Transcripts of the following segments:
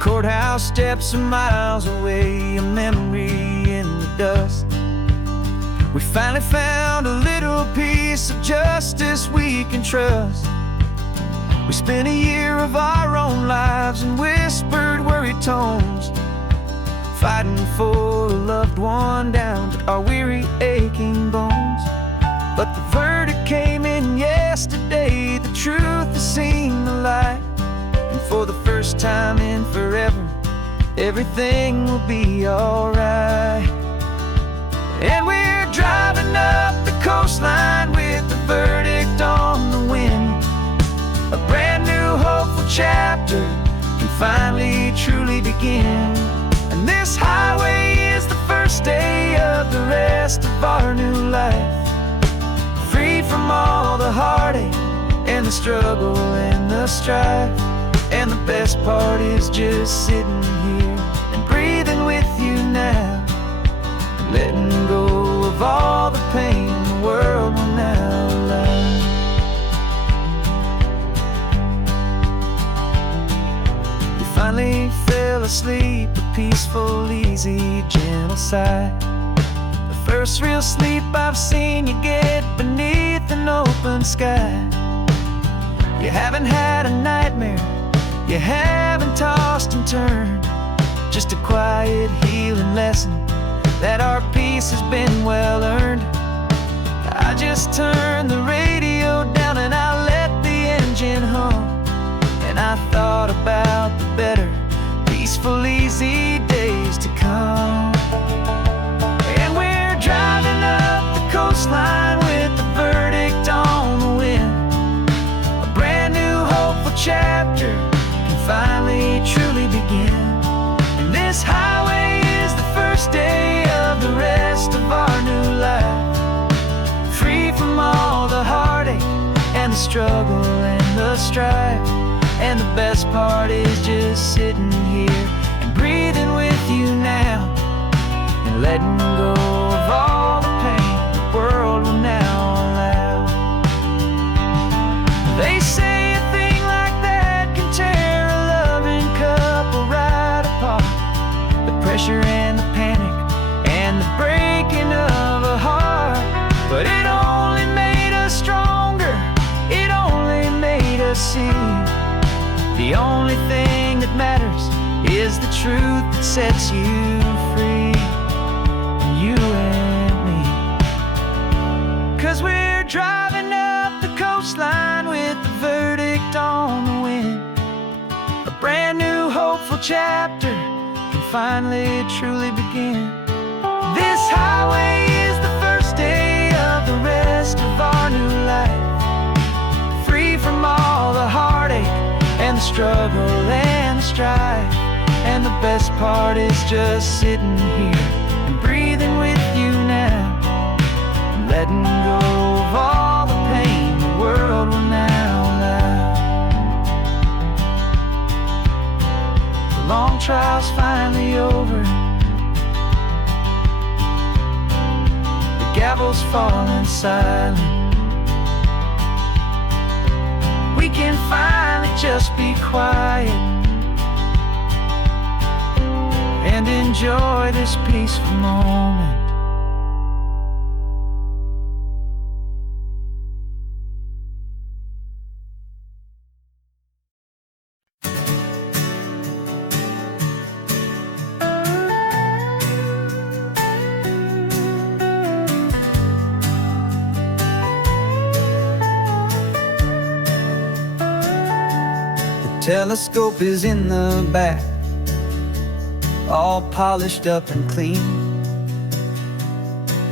Courthouse steps are miles away, a memory in the dust. We finally found a little piece of justice we can trust. We spent a year of our own lives in whispered, worried tones, fighting for a loved one down to our weary, aching bones. But the verdict came in yesterday, the truth has seen the light. And for the first time in forever, everything will be alright. And we're driving up the coastline with the verdict on the wind. A brand new hopeful chapter can finally truly begin. And this highway is the first day of the rest of our new life, free from all the heartache and the struggle and the strife. And the best part is just sitting here and breathing with you now, letting go of all the pain the world will now allow. We finally fell asleep, a peaceful, easy, gentle sigh. The first real sleep I've seen you get beneath an open sky. You haven't had a nightmare, you haven't tossed and turned, just a quiet healing lesson that our peace has been well earned. I just turned the radio down and I let the engine hum, and I thought about the better, peaceful, easy days to come. And we're driving up the coastline with the verdict on the wind. A brand new hopeful chapter can finally truly begin. And this highway is the first day of the rest of our new life, free from all the heartache and the struggle and the strife. And the best part is just sitting here and breathing with you now, and letting go of all the pain the world will now allow. They say a thing like that can tear a loving couple right apart. The pressure and the panic and the breaking of a heart. But it only made us stronger, it only made us see the only thing that matters is the truth that sets you free, you and me. 'Cause we're driving up the coastline with the verdict on the wind. A brand new hopeful chapter can finally truly begin. This highway is the first day of the rest of our new life, free from all the heartache and the struggle and the strife. And the best part is just sitting here and breathing with you now, and letting go of all the pain the world will now allow. The long trial's finally over, the gavel's falling silent. We can finally just be quiet and enjoy this peaceful moment. Telescope is in the back, all polished up and clean.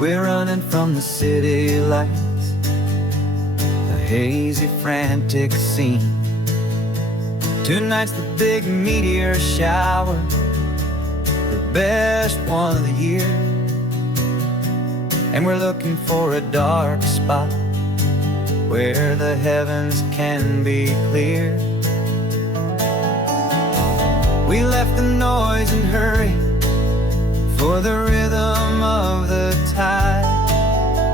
We're running from the city lights, a hazy, frantic scene. Tonight's the big meteor shower, the best one of the year. And we're looking for a dark spot where the heavens can be clear. We left the noise and hurry for the rhythm of the tide,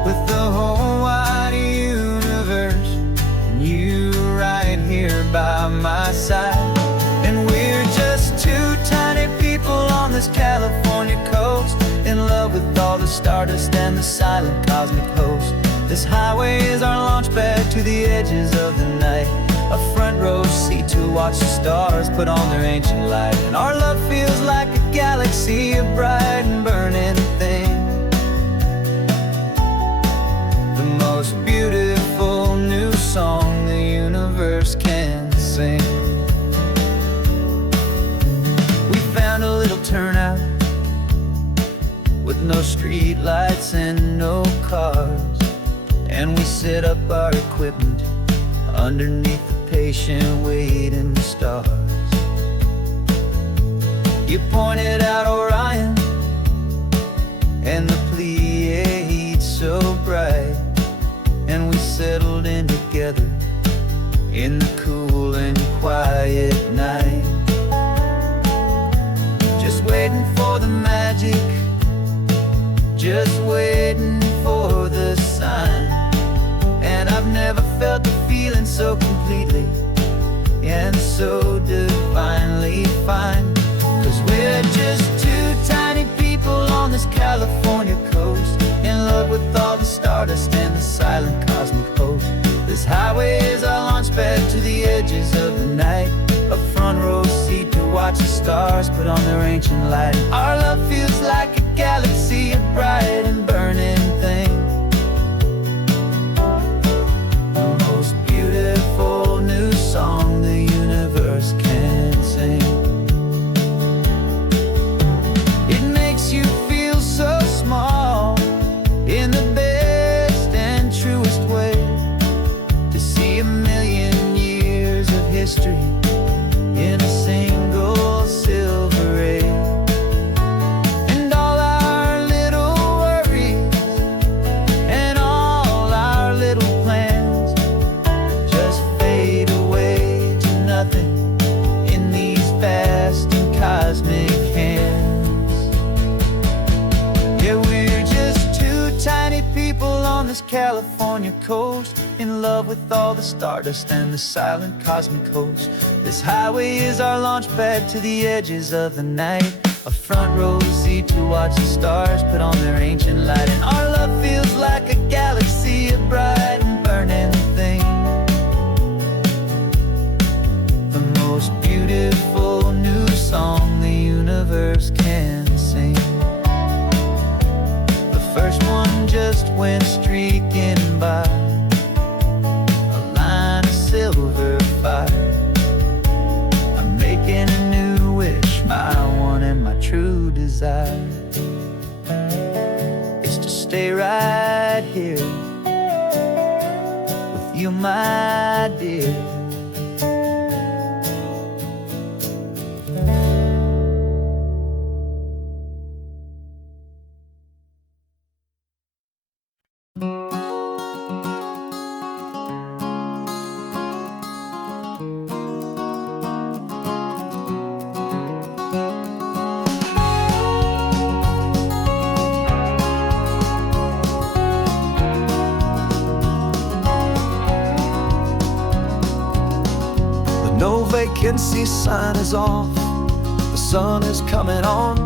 with the whole wide universe and you right here by my side. And we're just two this California coast, in love with all the stardust and the silent cosmic host. This highway is our launch pad to the edges of the night, a front row seat to watch the stars put on their ancient light. And our love feels like a galaxy, a bright and burning thing, the most beautiful new song the universe can sing. We found a little turnout with no street lights and no cars, and we set up our equipment underneath the patient waiting stars. You pointed out Orion and the Pleiades so bright, and we settled in together in the cool and quiet night, just waiting for the magic, just waiting for the sign. And I've never felt the feeling so completely and so divinely fine, 'cause we're just two tiny people on this California coast, in love with all the stardust and the silent cosmic host. This highway is our launch pad to the edges of the night, a front row seat to watch the stars put on their ancient light. Our love feels like a galaxy, a bright and burning thing, the most beautiful new song the universe can sing. It makes you feel so small in the best and truest way, to see a million years of history in a single silver ray. And all our little worries and all our little plans just fade away to nothing in these vast and cosmic hands. Yeah, we're just two tiny people on this California coast, in love with all the stardust and the silent cosmic host. This highway is our launch pad to the edges of the night, a front row seat to watch the stars put on their ancient light. And our love feels like a galaxy, a bright and burning thing, the most beautiful new song the universe can sing. The first one just went streaking by, a line of silver fire. I'm making a new wish, my one and my true desire is to stay right here with you, my dear. No vacancy sign is off, the sun is coming on.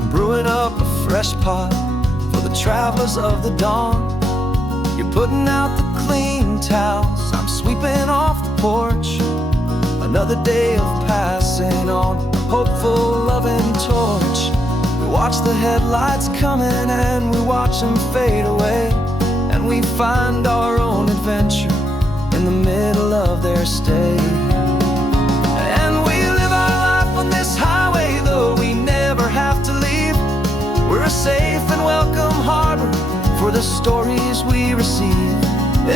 I'm brewing up a fresh pot for the travelers of the dawn. You're putting out the clean towels, I'm sweeping off the porch. Another day of passing on, a hopeful loving torch. We watch the headlights coming and we watch them fade away, and we find our own adventure in the middle of their stay. And we live our life on this highway, though we never have to leave. We're a safe and welcome harbor for the stories we receive.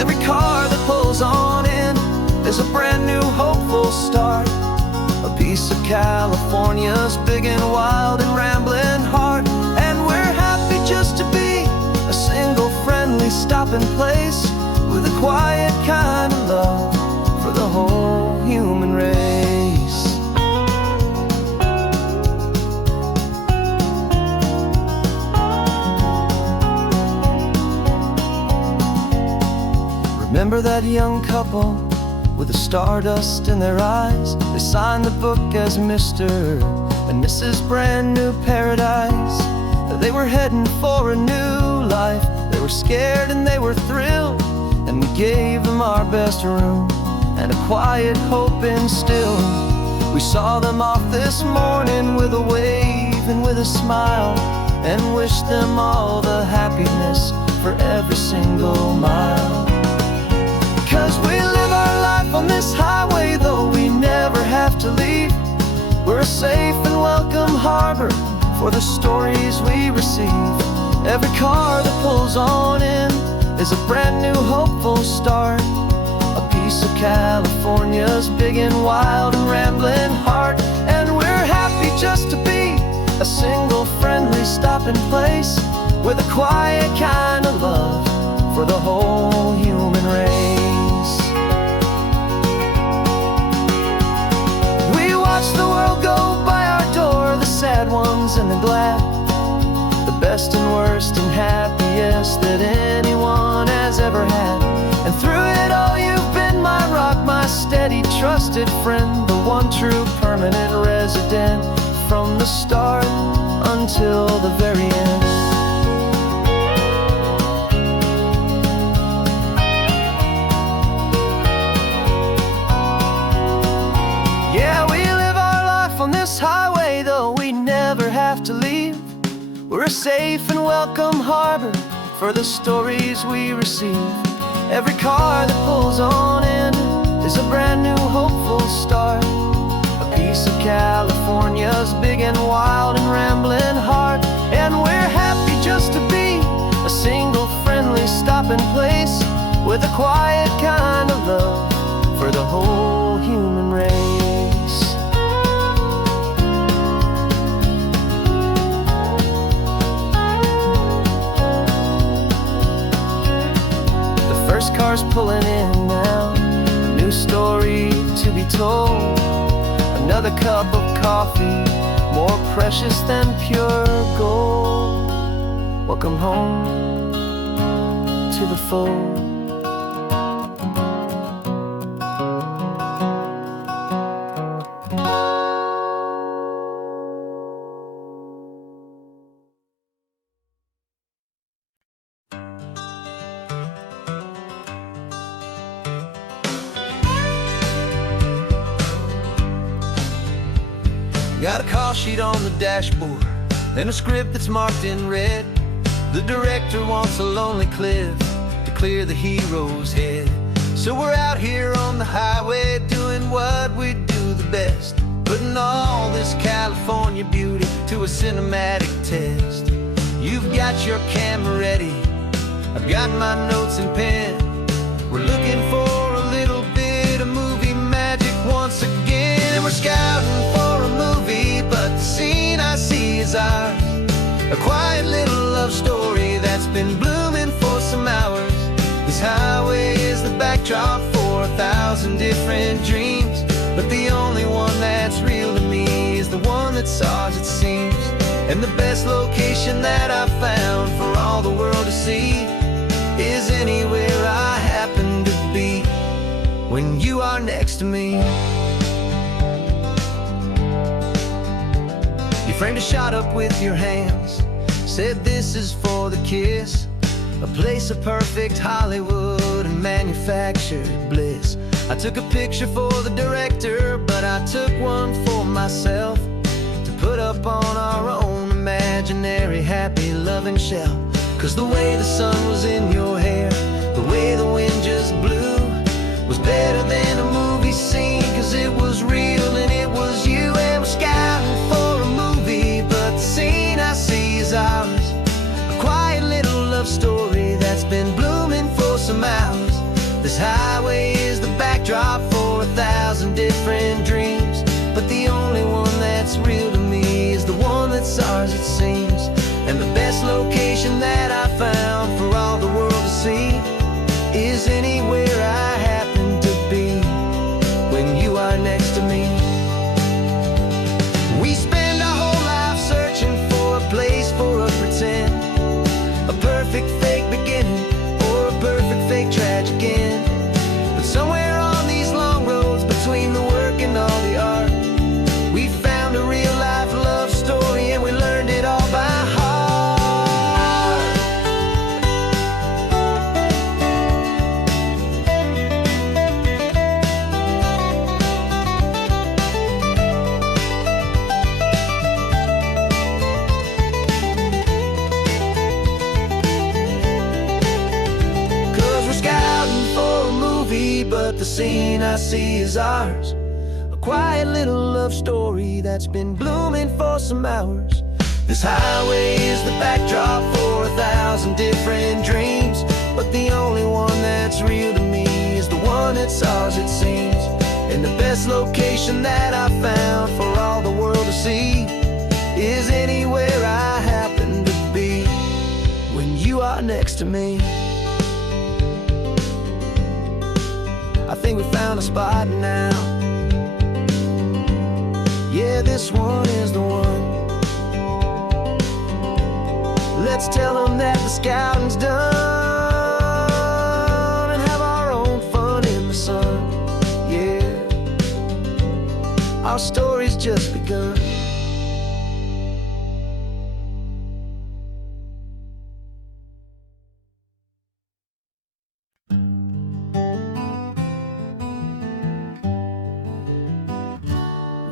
Every car that pulls on in is a brand new hopeful start, a piece of California's big and wild and rambling heart. And we're happy just to be a single friendly stopping place, with a quiet kind of love for the whole human race. Remember that young couple with the stardust in their eyes? They signed the book as Mr. and this is brand new paradise. They were heading for a new life. They were scared and they were thrilled, and we gave them our best room and a quiet hope instilled. We saw them off this morning with a wave and with a smile, and wished them all the happiness for every single mile. 'Cause we live our life on this highway, though we never have to leave. We're a safe and welcome harbor for the stories we receive. Every car that pulls on in is a brand new hopeful start, a piece of California's big and wild and rambling heart. And we're happy just to be a single friendly stopping place, with a quiet kind of love for the whole human race. We watch the world go by our door, the sad ones and the glad, the best and worst and happiest that anyone has ever had. And through it all you've been my rock, my steady trusted friend, the one true permanent resident, from the start until the very end. Yeah, we live our life on this highway, though we never have to leave. We're a safe and welcome harbor for the stories we receive. Every car that pulls on in is a brand new hopeful start, a piece of California's big and wild and rambling heart. And we're happy just to be a single friendly stopping place, with a quiet kind of love for the whole human race. The first car's pulling in now, a new story to be told. Another cup of coffee, more precious than pure gold. Welcome home to the fold. Got a call sheet on the dashboard and a script that's marked in red. The director wants a lonely cliff to clear the hero's head. So we're out here on the highway doing what we do the best, putting all this California beauty to a cinematic test. You've got your camera ready, I've got my notes and pen. We're looking for a little bit of movie magic once again. And we're scouting for a movie, but the scene I see is ours, a quiet little love story that's been blooming for some hours. This highway is the backdrop for 1,000 different dreams, but the only one that's real to me is the one that's ours, it seems. And the best location that I've found for all the world to see is anywhere I happen to be when you are next to me. You framed a shot up with your hands, said this is for the kiss, a place of perfect Hollywood and manufactured bliss. I took a picture for the director, but I took one for myself to put up on our own imaginary happy loving shelf. 'Cause the way the sun was in your hair, the way the wind just blew, was better than a movie scene, 'cause it was real and it was you. And we're scouting for a movie, but the scene I see is ours, a quiet little love story that's been blooming for some hours. This highway is the backdrop for 1,000 different dreams, but the only one that's real to me is the one that's ours, it seems. And the best location that I found for all the world to see is anywhere I happen to be when you are next to me. We spend our whole life searching for a place for a pretend, a perfect fake beginning or a perfect fake tragic end. But somewhere on these long roads between the work and all the art, we found a real life be, but the scene I see is ours. A quiet little love story that's been blooming for some hours. This highway is the backdrop for 1,000 different dreams, but the only one that's real to me is the one that's ours, it seems. And the best location that I found for all the world to see is anywhere I happen to be when you are next to me. I think we found a spot now. Yeah, this one is the one. Let's tell them that the scouting's done and have our own fun in the sun. Yeah, our story's just begun.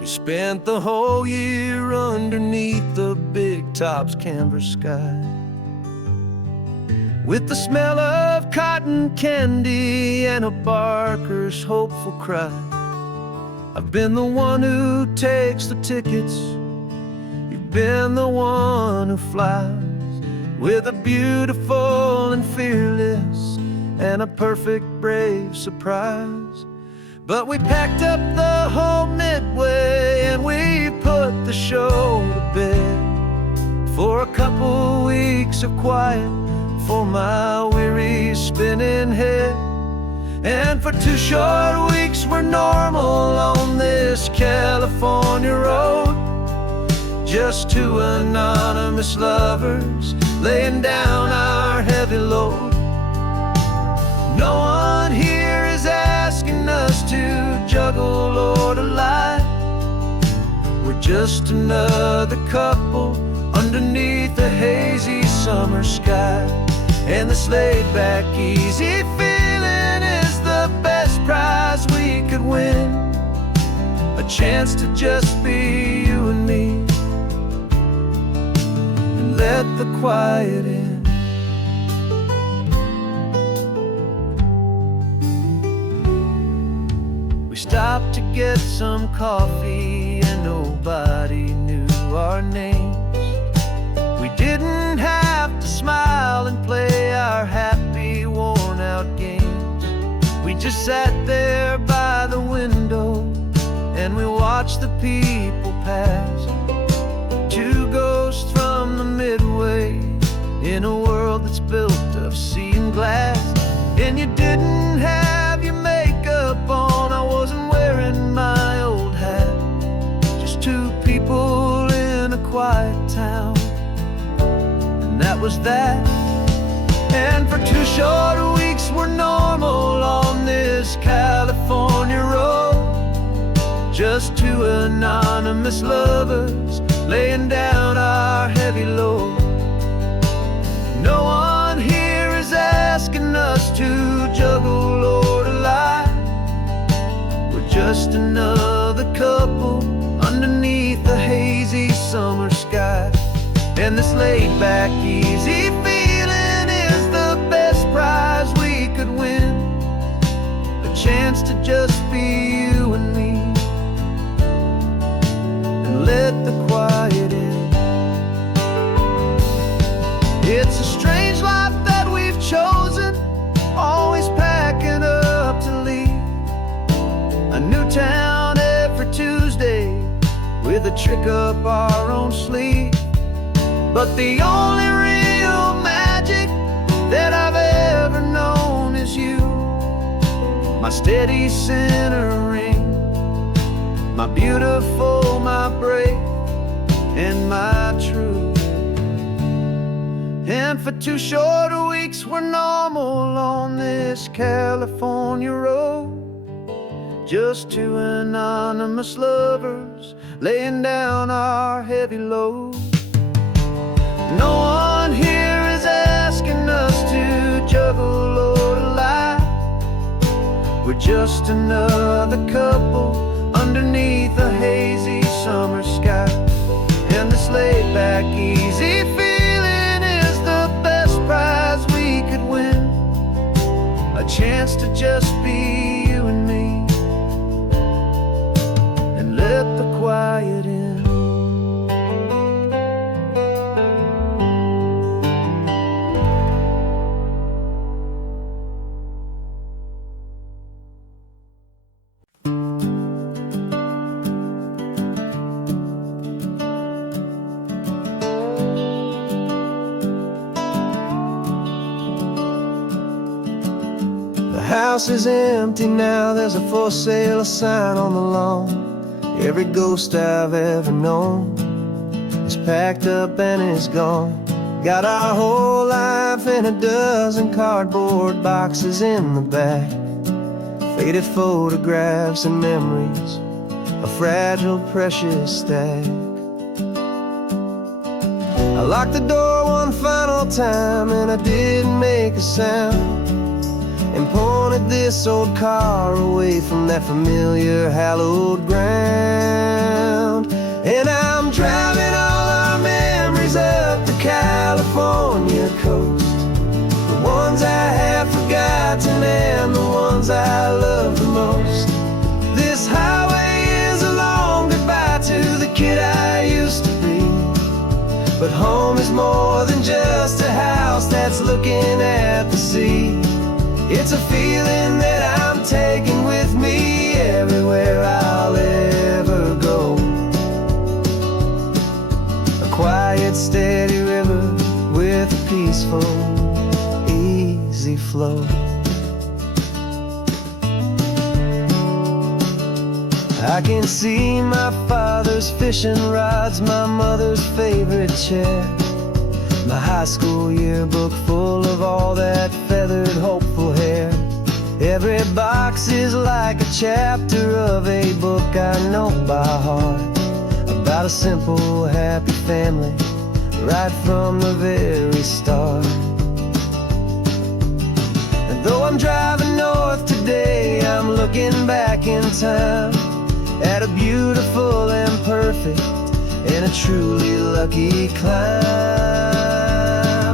We spent the whole year underneath the big top's canvas sky, with the smell of cotton candy and a barker's hopeful cry. I've been the one who takes the tickets, you've been the one who flies, with a beautiful and fearless and a perfect brave surprise. But we packed up the whole Midway and we put the show to bed for a couple weeks of quiet for my weary spinning head. And for 2 short weeks we're normal on this California road, just 2 anonymous lovers laying down our heavy load. No one here is asking us to juggle or to lie. We're just another couple underneath a hazy summer sky. And this laid-back, easy feeling is the best prize we could win. A chance to just be you and me, and let the quiet in. We stopped to get some coffee and nobody knew our names. We didn't have to smile and play our happy, worn-out games. We just sat there by the window and we watched the people pass. 2 ghosts from the Midway in a world that's built of sea and glass. And you didn't have your makeup on, I wasn't wearing my old hat. Just 2 people in a quiet town, and that was that. And for 2 short weeks we're normal on this California road, just 2 anonymous lovers laying down our heavy load. No one here is asking us to juggle or to lie. We're just another couple underneath the hazy summer sky. And this laid-back, easy feeling is the best prize we could win. A chance to just be you and me, and let the quiet in. It's a strange life that we've chosen, always packing up to leave. A new town every Tuesday with a trick up our own sleeve. But the only real magic that I've ever known is you, my steady centering, my beautiful, my brave, and my true. And for 2 short weeks we're normal on this California road, just 2 anonymous lovers laying down our heavy load. No one here is asking us to juggle or to lie. We're just another couple underneath a hazy summer sky. And this laid-back, easy feeling is the best prize we could win. A chance to just be house is empty now, there's a for sale sign on the lawn. Every ghost I've ever known is packed up and is gone. Got our whole life in a dozen cardboard boxes in the back. Faded photographs and memories, a fragile, precious stack. I locked the door one final time and I didn't make a sound, and pointed this old car away from that familiar hallowed ground. And I'm driving all our memories up the California coast, the ones I have forgotten and the ones I love the most. This highway is a long goodbye to the kid I used to be, but home is more than just a house that's looking at the sea. It's a feeling that I'm taking with me everywhere I'll ever go. A quiet, steady river with a peaceful, easy flow. I can see my father's fishing rods, my mother's favorite chair, my high school yearbook full of all that feathered, hopeful hair. Every box is like a chapter of a book I know by heart, about a simple, happy family right from the very start. And though I'm driving north today, I'm looking back in time at a beautiful and perfect and a truly lucky climb.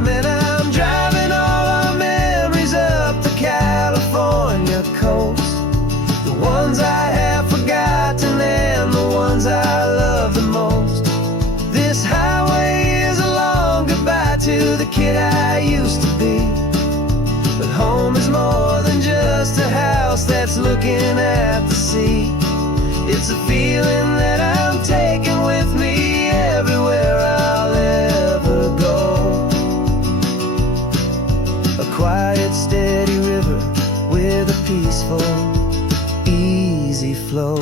And I'm driving all our memories up the California coast, the ones I have forgotten and the ones I love the most. This highway is a long goodbye to the kid I used to be, but home is more than just a house that's looking at the sea. It's a feeling that I'm taking with me everywhere I'll ever go. A quiet, steady river with a peaceful, easy flow.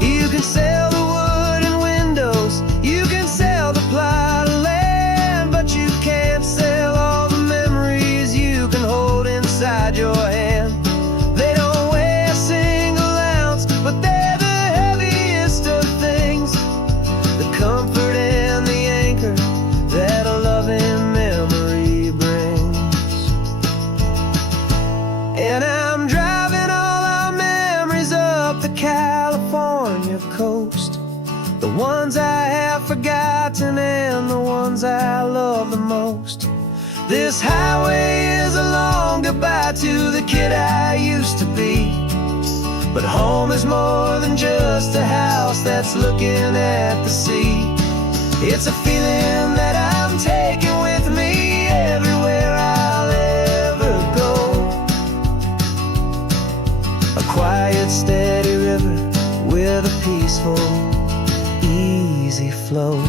You can sell the wood and windows, you can sell the plot of land, but you can't sell all the memories you can hold inside your hand. They don't weigh a single ounce, but they're the heaviest of things, the comfort and the anchor that a loving memory brings. And I'm driving all our memories up the California coast, the ones I have forgotten and the ones I love the most. This highway is a long goodbye to the kid I used to be, but home is more than just a house that's looking at the sea. It's a feeling that I'm taking with me everywhere I'll ever go. A quiet, steady river with a peaceful, easy flow.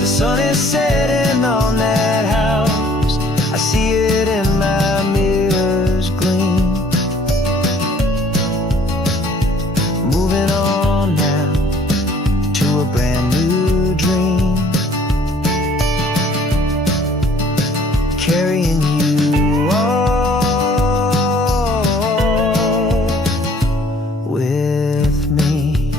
The sun is setting on that house, I see it in my mirror's gleam. Moving on now to a brand new dream, carrying you all with me.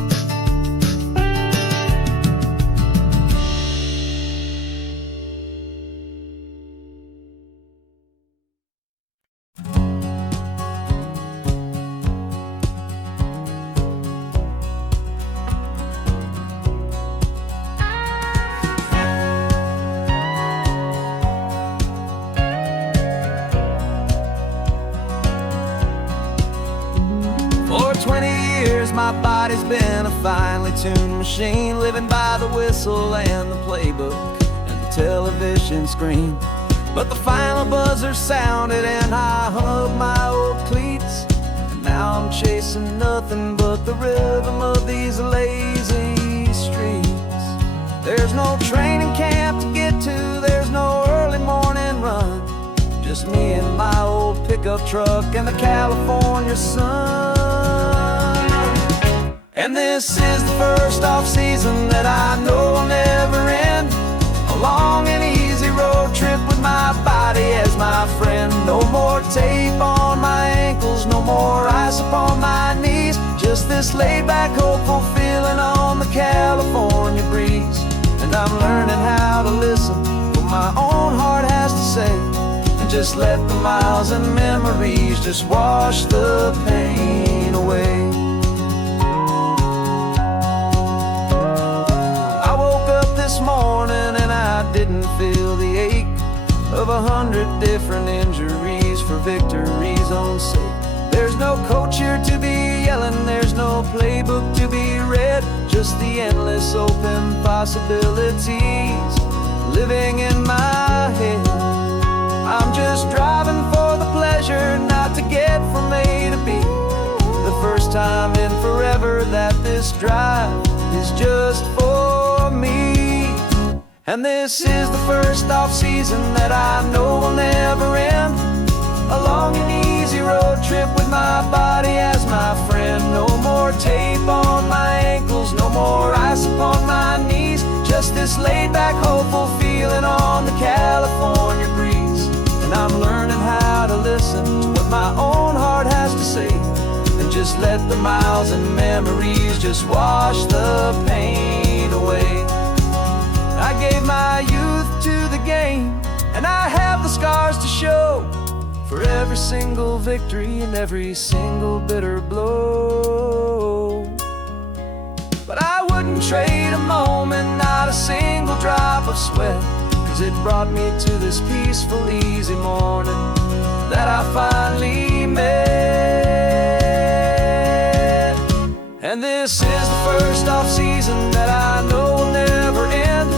For 20 years my body's been a finely tuned machine, living by the whistle and the playbook and the television screen. But the final buzzer sounded and I hung up my old cleats, and now I'm chasing nothing but the rhythm of these lazy streets. There's no training camp to get to, there's no early morning run. Just me and my old pickup truck and the California sun. And this is the first off-season that I know will never end. A long and easy road trip with my body as my friend. No more tape on my ankles, no more ice upon my knees. Just this laid-back, hopeful feeling on the California breeze. And I'm learning how to listen to what my own heart has to say, and just let the miles and memories just wash the pain away. I woke up this morning and I didn't feel the ache of 100 different injuries for victory's own sake. There's no coach here to be yelling, there's no playbook to be read, just the endless open possibilities living in my head. I'm just driving for the pleasure, not to get from A to B. The first time in forever that this drive is just for me. And this is the first off-season that I know will never end. A long and easy road trip with my body as my friend. No more tape on my ankles, no more ice upon my knees. Just this laid-back, hopeful feeling on the California breeze. And I'm learning how to listen to what my own heart has to say, and just let the miles and memories just wash the pain away. I gave my youth to the game, and I have the scars to show for every single victory and every single bitter blow. But I wouldn't trade a moment, not a single drop of sweat, 'cause it brought me to this peaceful, easy morning that I finally met. And this is the first off-season that I know will never end.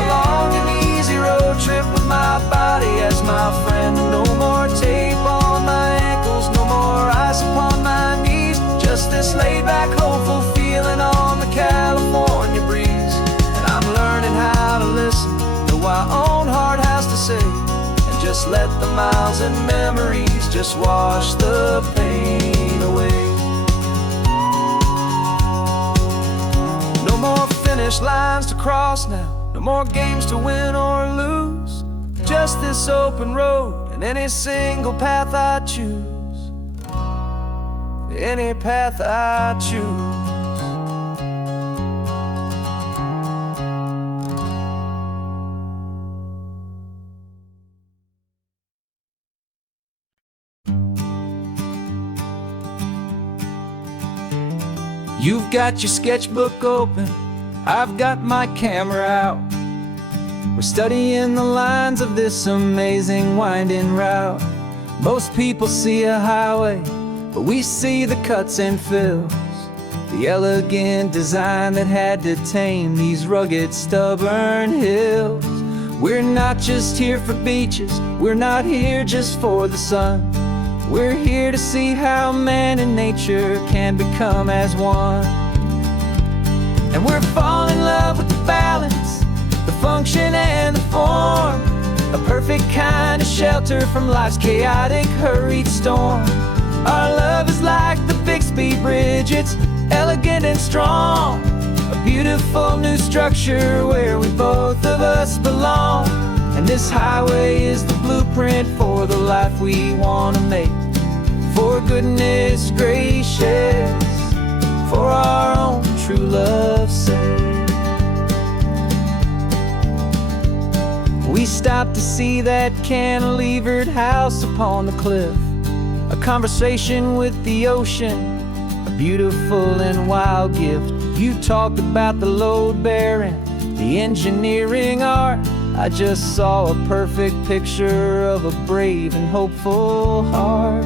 A long and easy road trip with my body as my friend. No more tape on my ankles, no more ice upon my knees. Just this laid-back, hopeful feeling on the California breeze. And I'm learning how to listen to what my own heart has to say, and just let the miles and memories just wash the pain away. No more finish lines to cross now, no more games to win or lose. Just this open road and any single path I choose. Any path I choose. You've got your sketchbook open, I've got my camera out. We're studying the lines of this amazing winding route. Most people see a highway, but we see the cuts and fills, the elegant design that had to tame these rugged, stubborn hills. We're not just here for beaches, we're not here just for the sun. We're here to see how man and nature can become as one. And we're falling in love with the balance, the function and the form, a perfect kind of shelter from life's chaotic, hurried storm. Our love is like the Bixby Bridge, it's elegant and strong, a beautiful new structure where we both of us belong. And this highway is the blueprint for the life we want to make. For goodness gracious, for our own true love's sake. We stopped to see that cantilevered house upon the cliff, a conversation with the ocean, a beautiful and wild gift. You talked about the load bearing, the engineering art. I just saw a perfect picture of a brave and hopeful heart.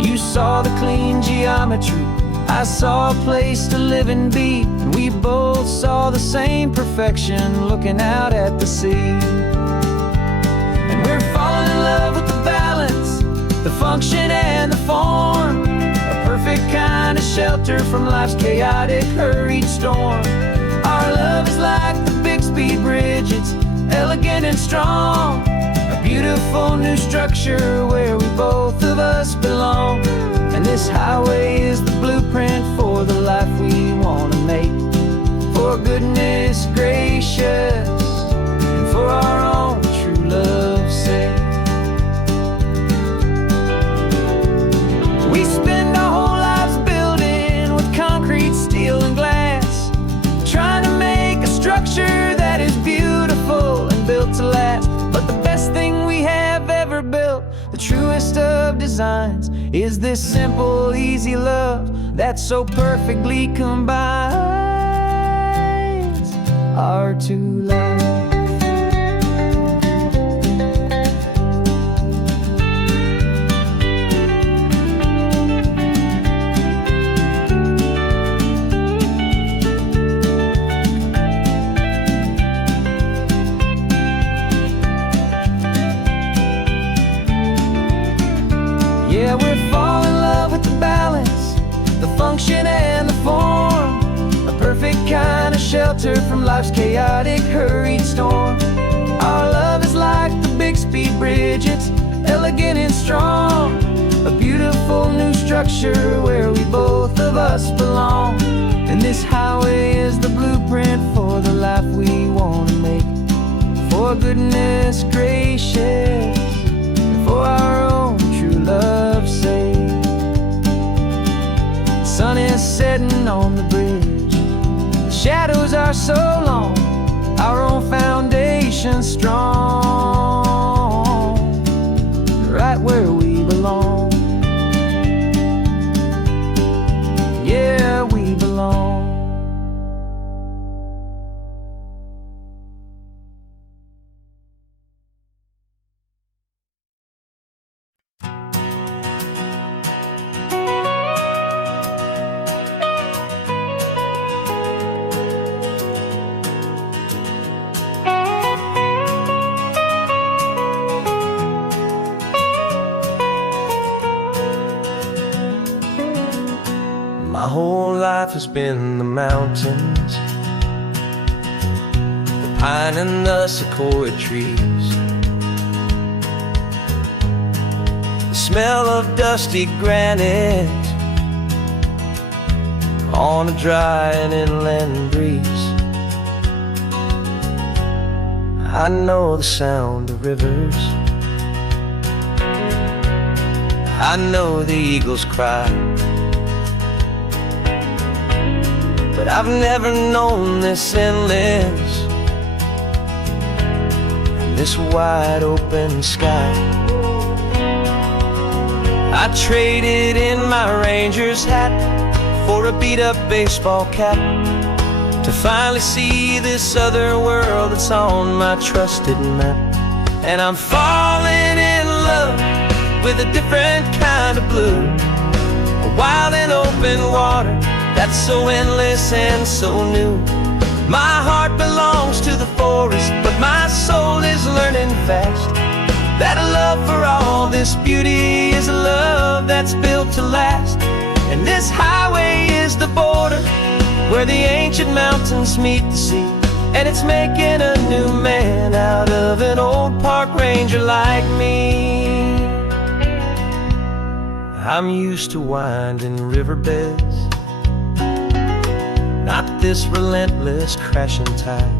You saw the clean geometry, I saw a place to live and be, and we both saw the same perfection looking out at the sea. And we're falling in love with the balance, the function and the form, a perfect kind of shelter from life's chaotic, hurried storm. Our love is like elegant and strong. A beautiful new structure where we both of us belong. And this highway is the blueprint for the life we want to make. For goodness gracious, and for our own true love's sake. We spend our whole lives building with concrete, steel, and glass, trying to make a structure that is beautiful and built to last. But the best thing we have ever built, the truest of designs, is this simple, easy love that so perfectly combines our two lives. Yeah, we're falling in love with the balance, the function and the form. A perfect kind of shelter from life's chaotic, hurried storm. Our love is like the big speed bridge, it's elegant and strong. A beautiful new structure where we both of us belong. And this highway is the blueprint for the life we want to make. For goodness gracious, and for our own true love's sake. The sun is setting on the bridge, the shadows are so long, our own foundation strong, right where we belong. Yeah, we belong. My whole life has been the mountains, the pine and the sequoia trees, the smell of dusty granite on a dry and inland breeze. I know the sound of rivers, I know the eagles cry, but I've never known this endless, this wide open sky. I traded in my ranger's hat for a beat-up baseball cap, to finally see this other world that's on my trusted map. And I'm falling in love with a different kind of blue, a wild and open water that's so endless and so new. My heart belongs to the forest, but my soul is learning fast that a love for all this beauty is a love that's built to last. And this highway is the border where the ancient mountains meet the sea, and it's making a new man out of an old park ranger like me. I'm used to winding riverbeds, not this relentless crashing tide.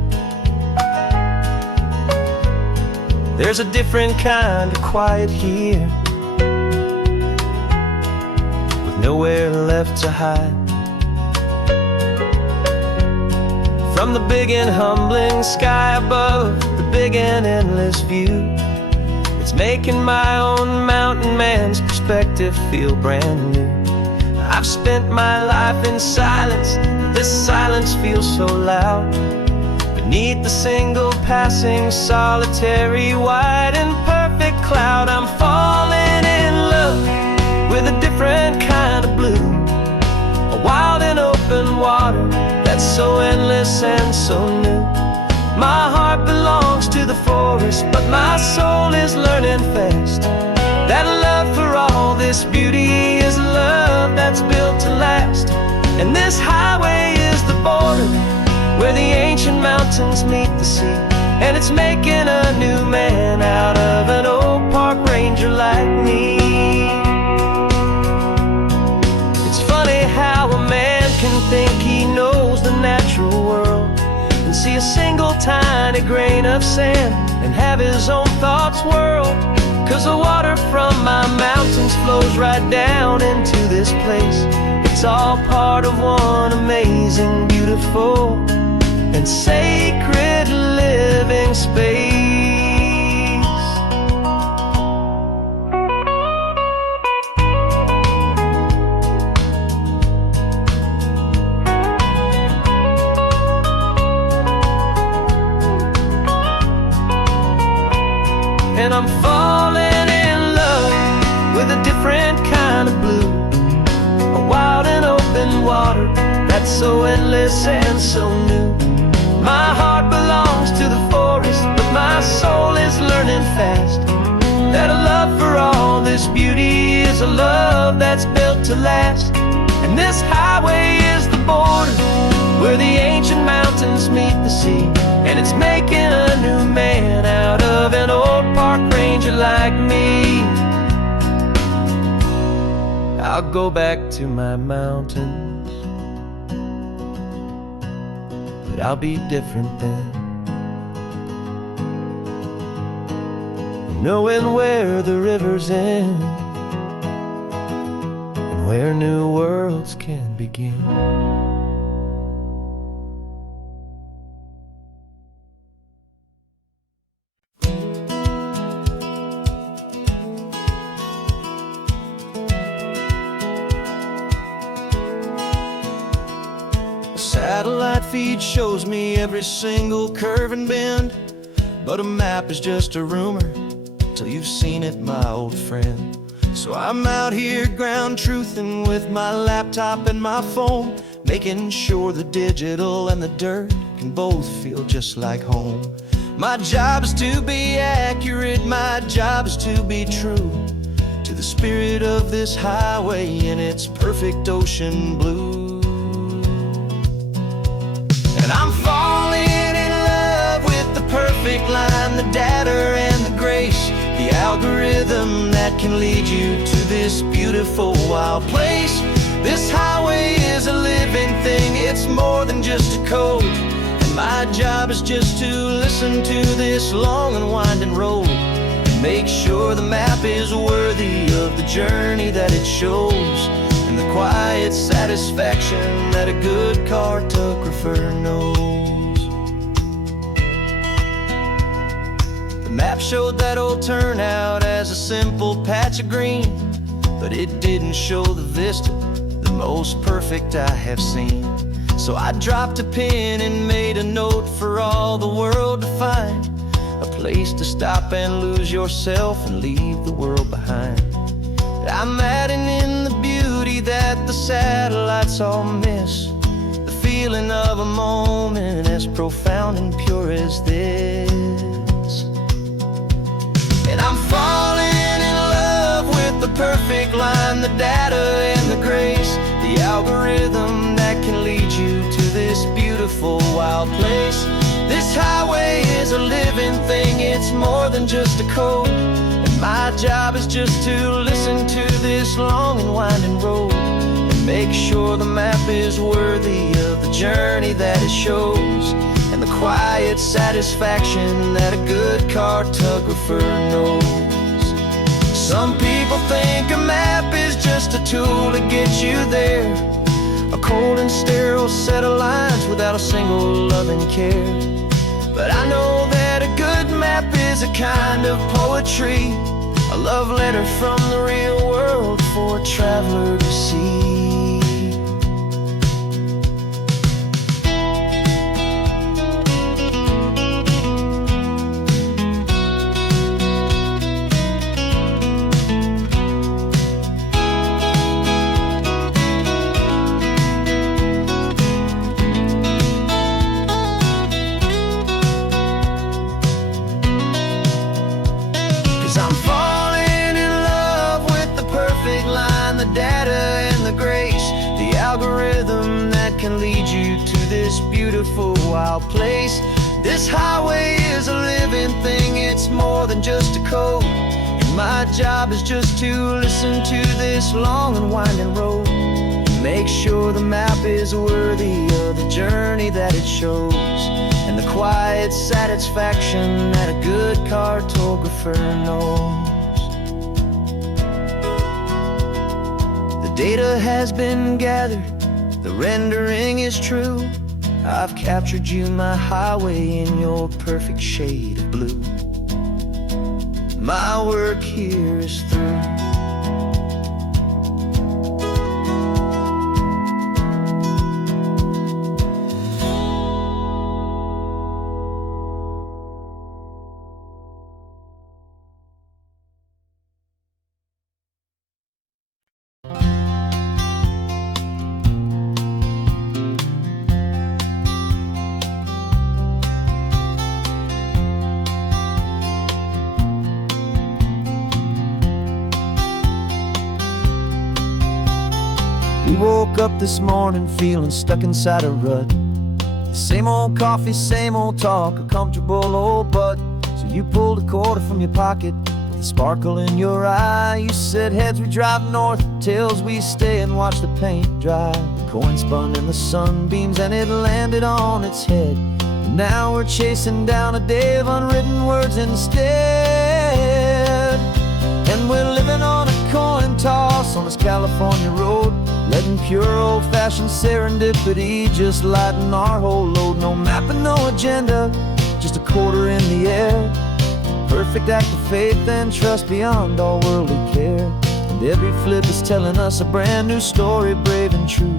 There's a different kind of quiet here, with nowhere left to hide. From the big and humbling sky above, the big and endless view, it's making my own mountain man's perspective feel brand new. I've spent my life in silence, this silence feels so loud. Beneath the single passing solitary white and perfect cloud, I'm falling in love with a different kind of blue, a wild and open water that's so endless and so new. My heart belongs to the forest, but my soul is learning fast that love for all this beauty is a love that's built to last. And this highway is the border where the ancient mountains meet the sea, and it's making a new man out of an old park ranger like me. It's funny how a man can think he knows the natural world and see a single tiny grain of sand and have his own thoughts whirled. 'Cause the water from my mountains flows right down into this place. It's all part of one amazing, beautiful, and sacred living space. And I'm falling in love with a different kind of blue, a wild and open water that's so endless and so new. My heart belongs to the forest, but my soul is learning fast that a love for all this beauty is a love that's built to last. And this highway is the border where the ancient mountains meet the sea, and it's making a new man out of an old park ranger like me. I'll go back to my mountains, but I'll be different then, knowing where the rivers end and where new worlds can begin. Satellite feed shows me every single curve and bend, but a map is just a rumor till you've seen it, my old friend. So I'm out here ground truthing with my laptop and my phone, making sure the digital and the dirt can both feel just like home. My job is to be accurate, my job is to be true to the spirit of this highway in its perfect ocean blue. And I'm falling in love with the perfect line, the data and the grace, the algorithm that can lead you to this beautiful wild place. This highway is a living thing, it's more than just a code. And my job is just to listen to this long and winding road and make sure the map is worthy of the journey that it shows, and the quiet satisfaction that a good cartographer knows. The map showed that old turnout as a simple patch of green, but it didn't show the vista, the most perfect I have seen. So I dropped a pin and made a note for all the world to find, a place to stop and lose yourself and leave the world behind. I'm adding in the beauty that the satellites all miss, the feeling of a moment as profound and pure as this. And I'm falling in love with the perfect line, the data and the grace, the algorithm that can lead you to this beautiful wild place. This highway is a living thing, it's more than just a code. My job is just to listen to this long and winding road and make sure the map is worthy of the journey that it shows, and the quiet satisfaction that a good cartographer knows. Some people think a map is just a tool to get you there, a cold and sterile set of lines without a single loving care. But I know that a good map is a kind of poetry, a love letter from the real world for a traveler to see. Algorithm that can lead you to this beautiful wild place. This This highway is a living thing, it's more than just a code. And my job is just to listen to this long and winding road, make sure the map is worthy of the journey that it shows, and the quiet satisfaction that a good cartographer knows. The data has been gathered, the rendering is true. I've captured you, my highway, in your perfect shade of blue. My work here is through. We woke up this morning feeling stuck inside a rut. Same old coffee, same old talk, a comfortable old butt. So you pulled a quarter from your pocket with a sparkle in your eye. You said heads we drive north, tails we stay and watch the paint dry. The coin spun in the sunbeams and it landed on its head. And now we're chasing down a day of unwritten words instead. And we're living on a coin toss on this California road, letting pure old-fashioned serendipity just lighten our whole load. No map and no agenda, just a quarter in the air. Perfect act of faith and trust beyond all worldly care. And every flip is telling us a brand new story, brave and true.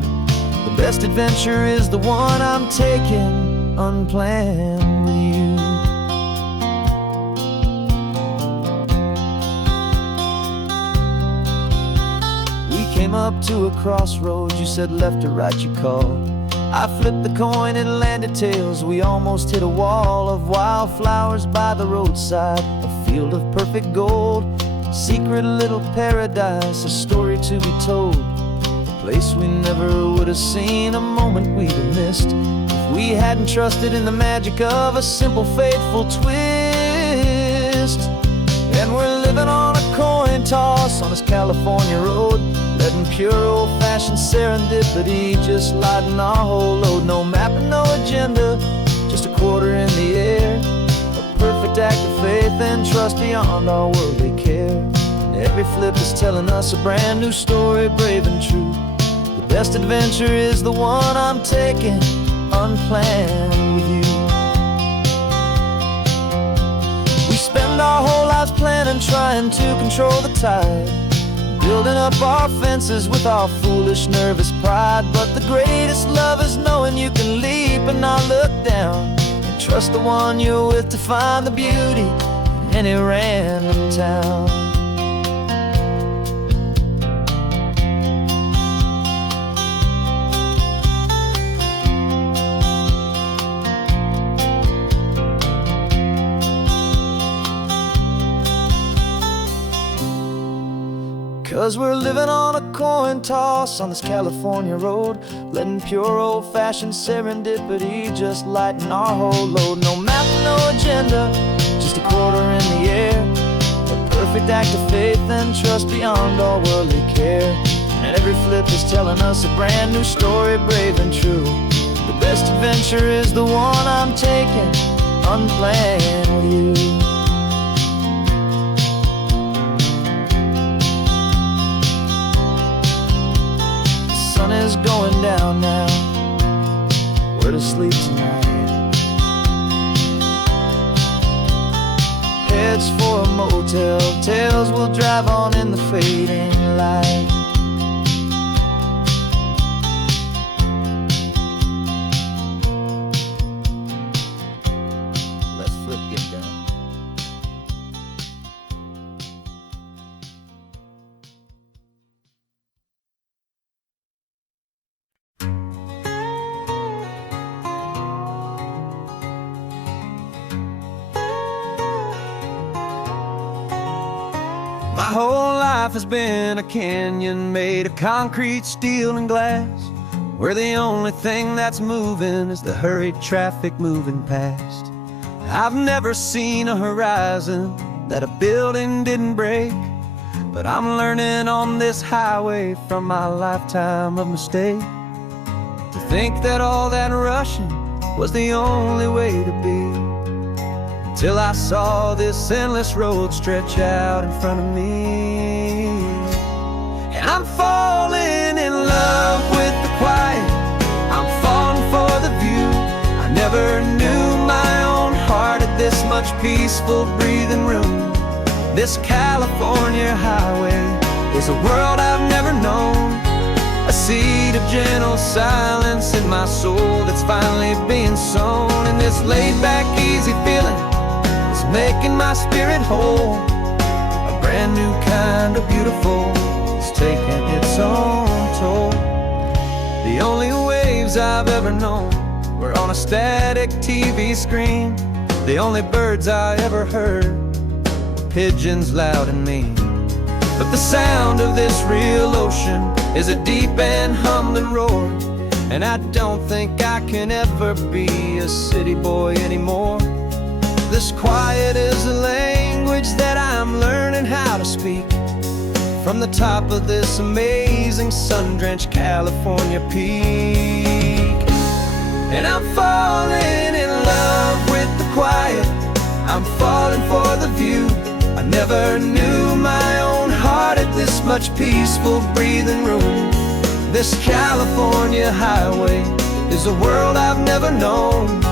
The best adventure is the one I'm taking, unplanned with you. Came up to a crossroads, you said left or right you called. I flipped the coin, it landed tails. We almost hit a wall of wildflowers by the roadside, a field of perfect gold, secret little paradise, a story to be told. A place we never would have seen, a moment we'd have missed if we hadn't trusted in the magic of a simple faithful twist. And we're living on a coin toss on this California road, letting pure old-fashioned serendipity just lighten our whole load. No map and no agenda, just a quarter in the air. A perfect act of faith and trust beyond our worldly care. And every flip is telling us a brand new story, brave and true. The best adventure is the one I'm taking, unplanned with you. We spend our whole lives planning, trying to control the tide, building up our fences with our foolish, nervous pride. But the greatest love is knowing you can leap and not look down, and trust the one you're with to find the beauty in any random town. 'Cause we're living on a coin toss on this California road, letting pure old-fashioned serendipity just lighten our whole load. No map, no agenda, just a quarter in the air. A perfect act of faith and trust beyond all worldly care. And every flip is telling us a brand new story, brave and true. The best adventure is the one I'm taking, unplanned with you. Sun is going down now, we're to sleep tonight. Heads for a motel, tails will drive on in the fading light. Let's flip, get down. My whole life has been a canyon made of concrete, steel, and glass, where the only thing that's moving is the hurried traffic moving past. I've never seen a horizon that a building didn't break, but I'm learning on this highway from my lifetime of mistake to think that all that rushing was the only way to be, till I saw this endless road stretch out in front of me. And I'm falling in love with the quiet, I'm falling for the view. I never knew my own heart had this much peaceful breathing room. This California highway is a world I've never known, a seed of gentle silence in my soul that's finally being sown. And this laid-back, easy feeling is making my spirit whole. A brand new kind of beautiful is taking its own toll. The only waves I've ever known were on a static TV screen. The only birds I ever heard were pigeons loud and mean. But the sound of this real ocean is a deep and humbling roar, and I don't think I can ever be a city boy anymore. This quiet is a language that I'm learning how to speak from the top of this amazing sun-drenched California peak. And I'm falling in love with the quiet, I'm falling for the view. I never knew my own heart had this much peaceful breathing room. This California highway is a world I've never known,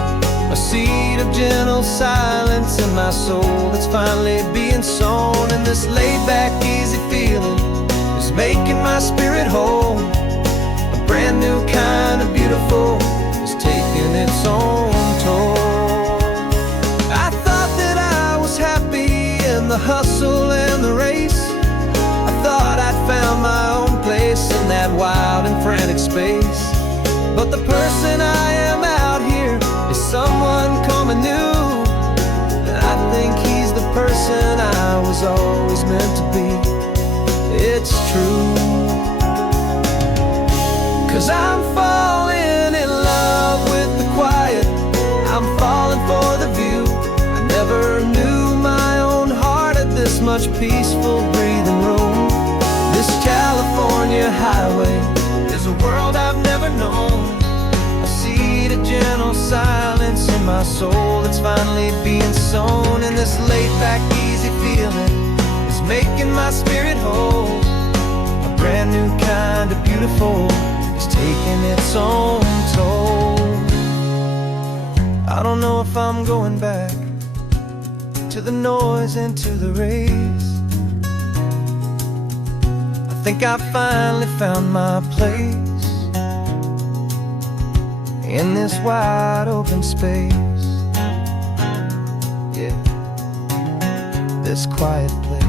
a seed of gentle silence in my soul that's finally being sown. And this laid-back, easy feeling is making my spirit whole. A brand new kind of beautiful is taking its own toll. I thought that I was happy in the hustle and the race. I thought I'd found my own place in that wild and frantic space. But the person I am out here is someone coming new, and I think he's the person I was always meant to be. It's true, 'cause I'm falling in love with the quiet, I'm falling for the view. I never knew my own heart had this much peaceful breathing room. This California highway is a world I've never known, a seed of gentle silence in my soul that's finally being sown. And this laid-back, easy feeling is making my spirit whole. A brand new kind of beautiful is taking its own toll. I don't know if I'm going back to the noise and to the race. I think I finally found my place in this wide open space. Yeah, this quiet place.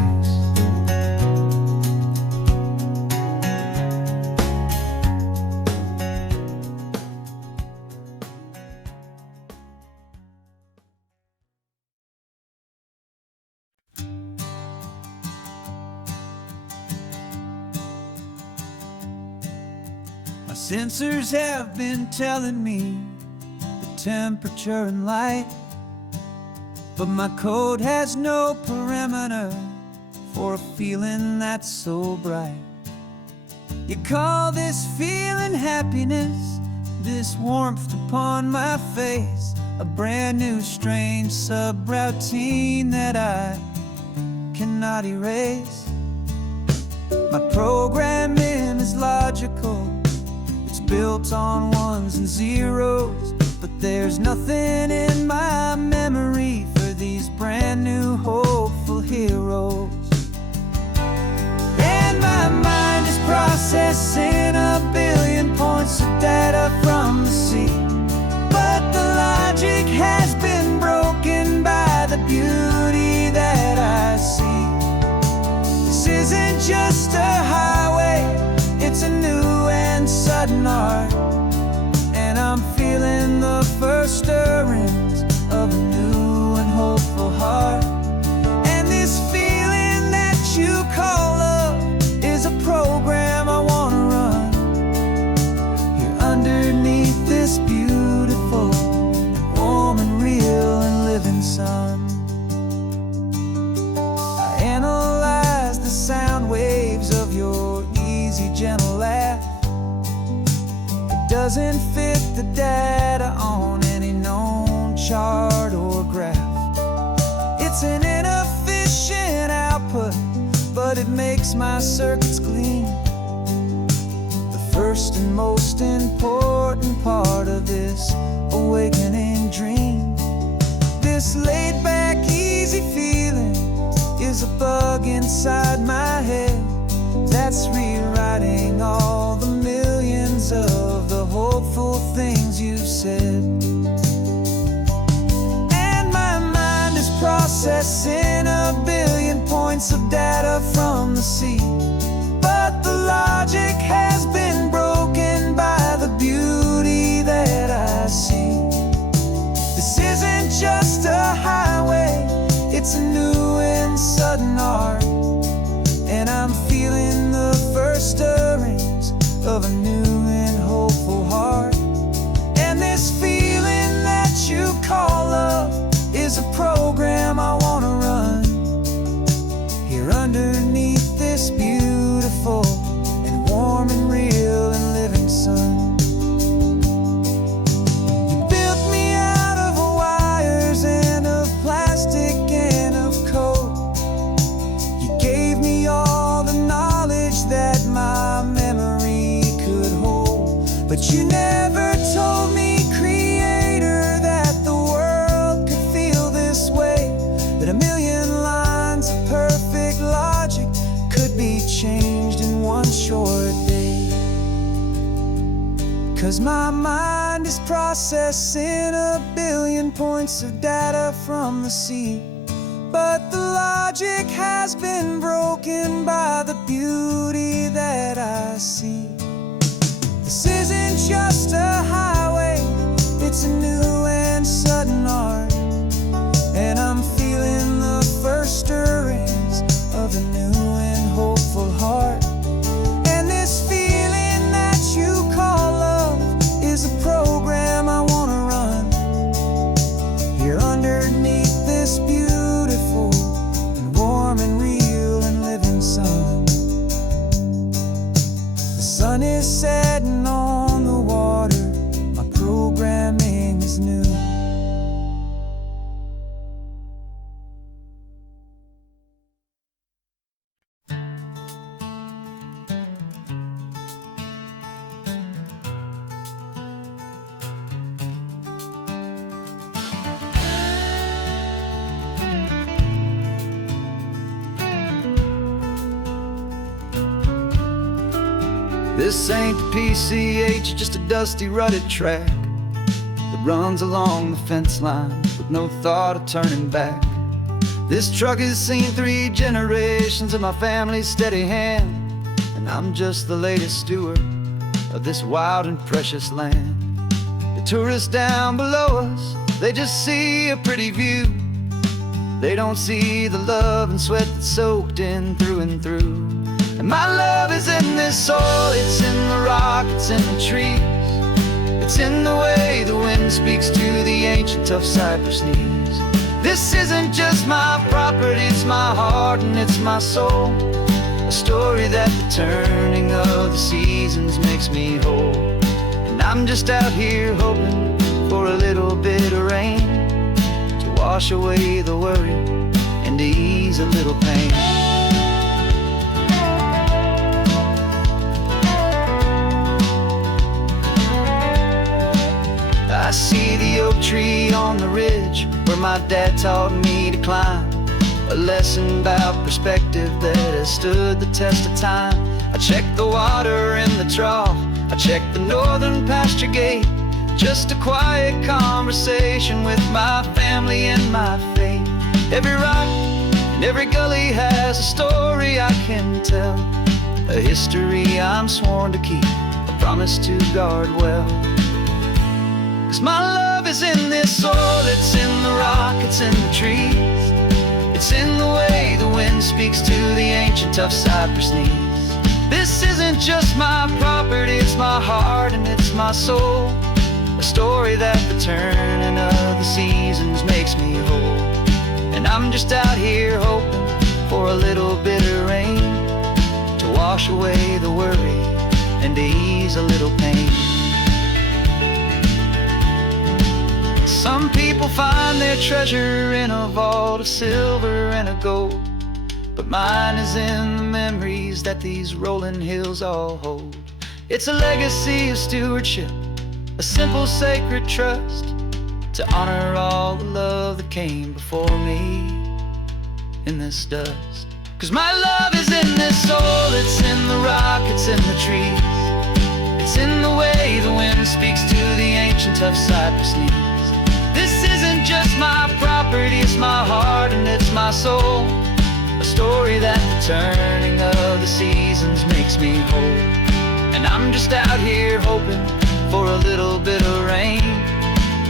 My sensors have been telling me the temperature and light, but my code has no parameter for a feeling that's so bright. You call this feeling happiness, this warmth upon my face, a brand new strange subroutine that I cannot erase. My programming is logical, it's built on ones and zeros, but there's nothing in my memory for these brand new hopeful heroes. And my mind is processing a billion points of data from the sea, but the logic has been broken by the beauty that I see. This isn't just a highway, it's a new and sudden art, and I'm feeling the first stirrings of a new and hopeful heart. And this feeling that you call love is a program I wanna run here underneath this fit the data on any known chart or graph. It's an inefficient output, but it makes my circuits clean. The first and most important part of this awakening dream. This laid-back, easy feeling is a bug inside my head that's rewriting all the millions of the hopeful things you've said. And my mind is processing a billion points of data from the sea, but the logic has been broken by the beauty that I see. This isn't just a highway, it's a new and sudden art, and I'm feeling the first stirrings of a new and hopeful heart. And this feeling that you call love is a program I want to run here underneath this beautiful and warm and real and living sun. But you never told me, Creator, that the world could feel this way, that a million lines of perfect logic could be changed in one short day. 'Cause my mind is processing a billion points of data from the sea, but the logic has been broken by the beauty that I see. This isn't just a highway, it's a new and sudden art, and I'm feeling the first stirrings of a new and hopeful heart. And this feeling that you call love is a program I want to run here underneath this beautiful and warm and real and living sun. The sun is setting on the water, my programming is new. This ain't the PCH, just a dusty, rutted track that runs along the fence line with no thought of turning back. This truck has seen 3 generations of my family's steady hand, and I'm just the latest steward of this wild and precious land. The tourists down below us, they just see a pretty view. They don't see the love and sweat that's soaked in through and through. And my love is in this soil, it's in the rock, it's in the trees. It's in the way the wind speaks to the ancient tough cypress knees. This isn't just my property, it's my heart and it's my soul. A story that the turning of the seasons makes me whole. And I'm just out here hoping for a little bit of rain to wash away the worry and to ease a little pain. I see the oak tree on the ridge where my dad taught me to climb, a lesson about perspective that has stood the test of time. I check the water in the trough, I check the northern pasture gate, just a quiet conversation with my family and my faith. Every rock and every gully has a story I can tell, a history I'm sworn to keep, a promise to guard well. 'Cause my love is in this soil, it's in the rock, it's in the trees. It's in the way the wind speaks to the ancient tough cypress knees. This isn't just my property, it's my heart and it's my soul. A story that the turning of the seasons makes me whole. And I'm just out here hoping for a little bit of rain to wash away the worry and to ease a little pain. Some people find their treasure in a vault of silver and of gold, but mine is in the memories that these rolling hills all hold. It's a legacy of stewardship, a simple sacred trust, to honor all the love that came before me in this dust. 'Cause my love is in this soul, it's in the rock, it's in the trees. It's in the way the wind speaks to the ancient tough cypress knees. This isn't just my property, it's my heart and it's my soul. A story that the turning of the seasons makes me whole. And I'm just out here hoping for a little bit of rain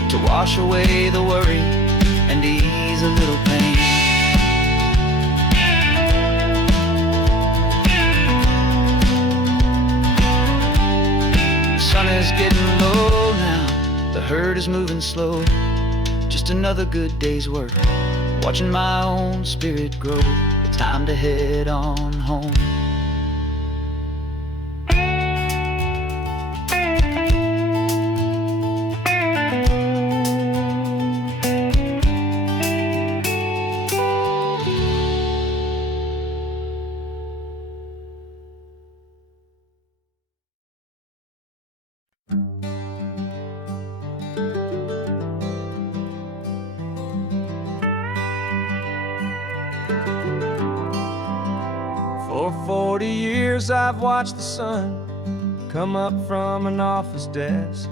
to wash away the worry and ease a little pain. The sun is getting low now, the herd is moving slow. Just another good day's work, watching my own spirit grow. Time to head on home. For 40 years I've watched the sun come up from an office desk,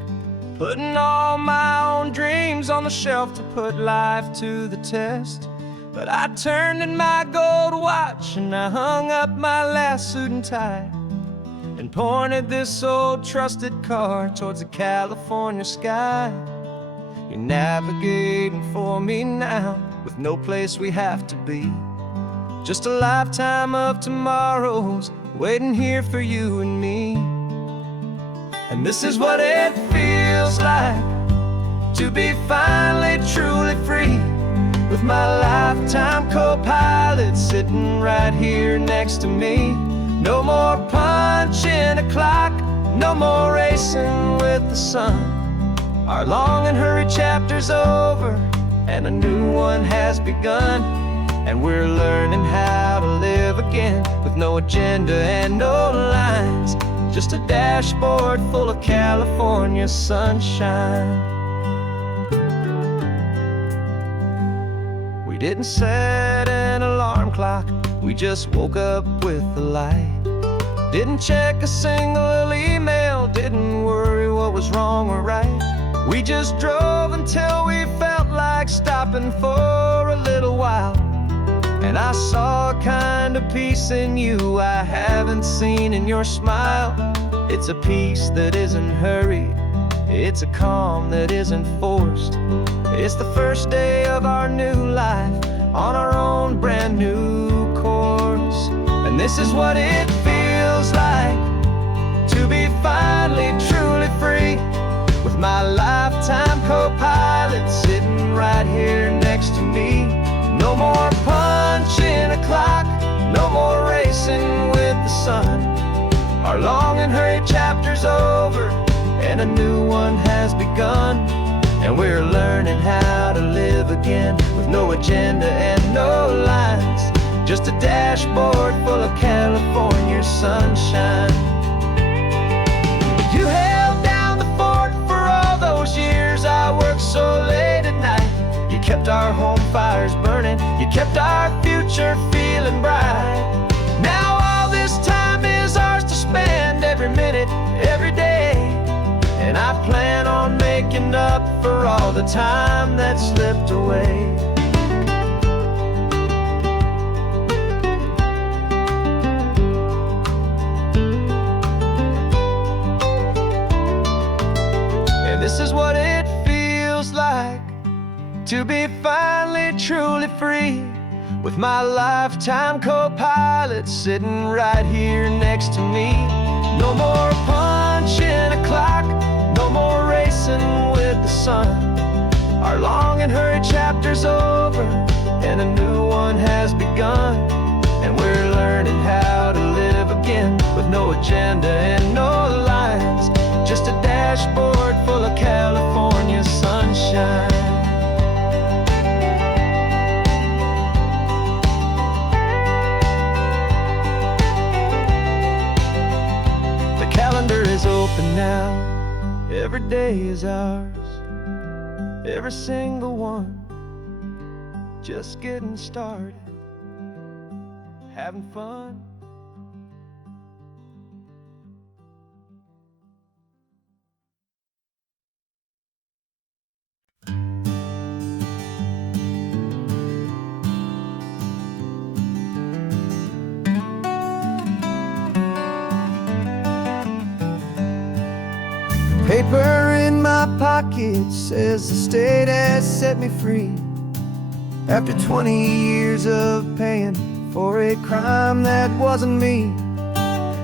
putting all my own dreams on the shelf to put life to the test. But I turned in my gold watch and I hung up my last suit and tie and pointed this old trusted car towards the California sky. You're navigating for me now with no place we have to be. Just a lifetime of tomorrows waiting here for you and me. And this is what it feels like to be finally truly free, with my lifetime co-pilot sitting right here next to me. No more punching a clock, no more racing with the sun. Our long and hurried chapter's over and a new one has begun. And we're learning how to live again with no agenda and no lines, just a dashboard full of California sunshine. We didn't set an alarm clock, we just woke up with the light. Didn't check a single email, didn't worry what was wrong or right. We just drove until we felt like stopping for a little while. And I saw a kind of peace in you I haven't seen in your smile. It's a peace that isn't hurried, it's a calm that isn't forced. It's the first day of our new life on our own brand new course. And this is what it feels like to be finally truly free, with my lifetime co-pilot sitting right here next to me. No more punching a clock, no more racing with the sun. Our long and hurried chapter's over and a new one has begun. And we're learning how to live again with no agenda and no lines, just a dashboard full of California sunshine. You held down the fort for all those years I worked so late at night. You kept our home fires burning, you kept our future feeling bright. Now all this time is ours to spend, every minute, every day. And I plan on making up for all the time that slipped away. And this is what it feels like to be finally truly free, with my lifetime co-pilot sitting right here next to me. No more punching a clock, no more racing with the sun. Our long and hurried chapter's over and a new one has begun. And we're learning how to live again with no agenda and no lines, just a dashboard full of California sunshine. day is ours, every single one. Just getting started, having fun. Paper in my pocket says the state has set me free after 20 years of paying for a crime that wasn't me.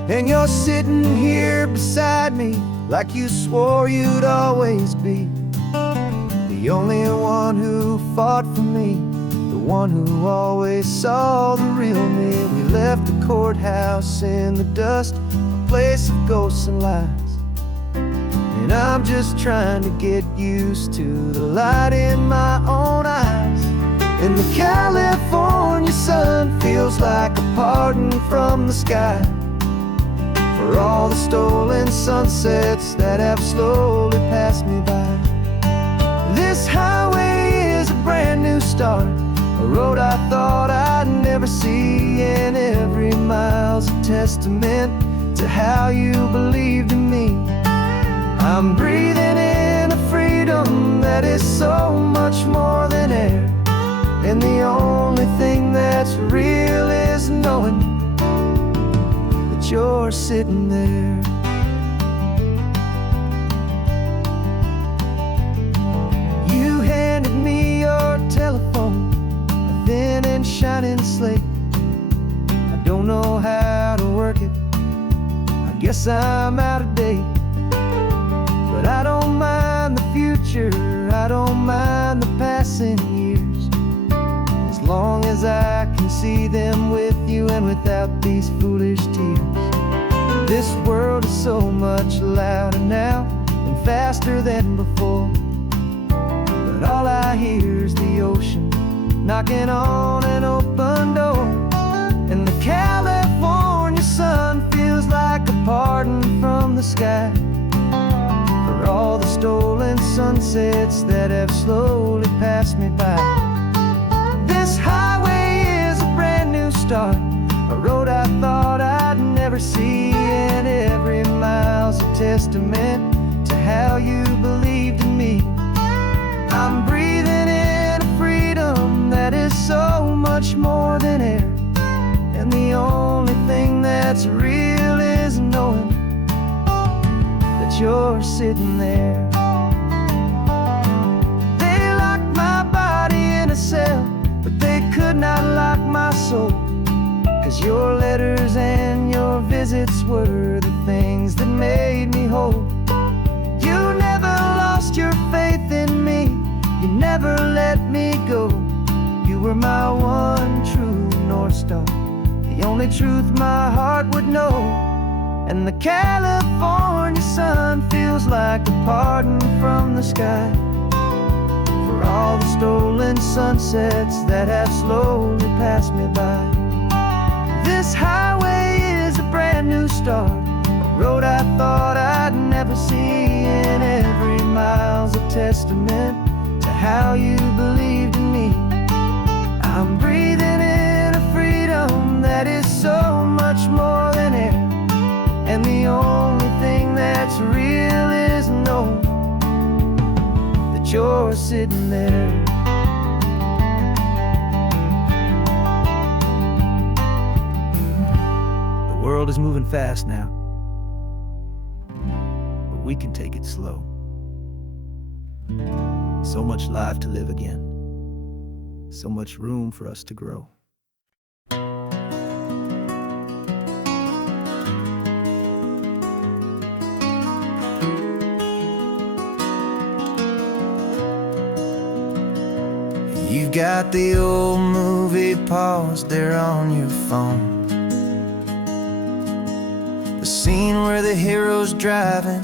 And you're sitting here beside me like you swore you'd always be the only one who fought for me, the one who always saw the real me. We left the courthouse in the dust, a place of ghosts and lies. And I'm just trying to get used to the light in my own eyes. And the California sun feels like a pardon from the sky for all the stolen sunsets that have slowly passed me by. This highway is a brand new start, a road I thought I'd never see, and every mile's a testament to how you believed in me. I'm breathing in a freedom that is so much more than air, and the only thing that's real is knowing that you're sitting there. You handed me your telephone, a thin and shining slate. I don't know how to work it, I guess I'm out of date. But I don't mind the future, I don't mind the passing years, as long as I can see them with you and without these foolish tears. This world is so much louder now and faster than before, but all I hear is the ocean knocking on an open door. And the California sun feels like a pardon from the sky for all the stolen sunsets that have slowly passed me by. This highway is a brand new start, a road I thought I'd never see, and every mile's a testament to how you believed in me. I'm breathing in a freedom that is so much more than air, and the only thing that's real is knowing that you're sitting there. They locked my body in a cell, but they could not lock my soul, 'cause your letters and your visits were the things that made me whole. You never lost your faith in me, you never let me go. You were my one true North Star, the only truth my heart would know. And the California sun feels like a pardon from the sky for all the stolen sunsets that have slowly passed me by. This highway is a brand new start, a road I thought I'd never see, and every mile's a testament to how you believed in me. I'm breathing in a freedom that is so much more than air, and the only thing that's real is knowing that you're sitting there. The world is moving fast now, but we can take it slow. So much life to live again, so much room for us to grow. You've got the old movie paused there on your phone, the scene where the hero's driving,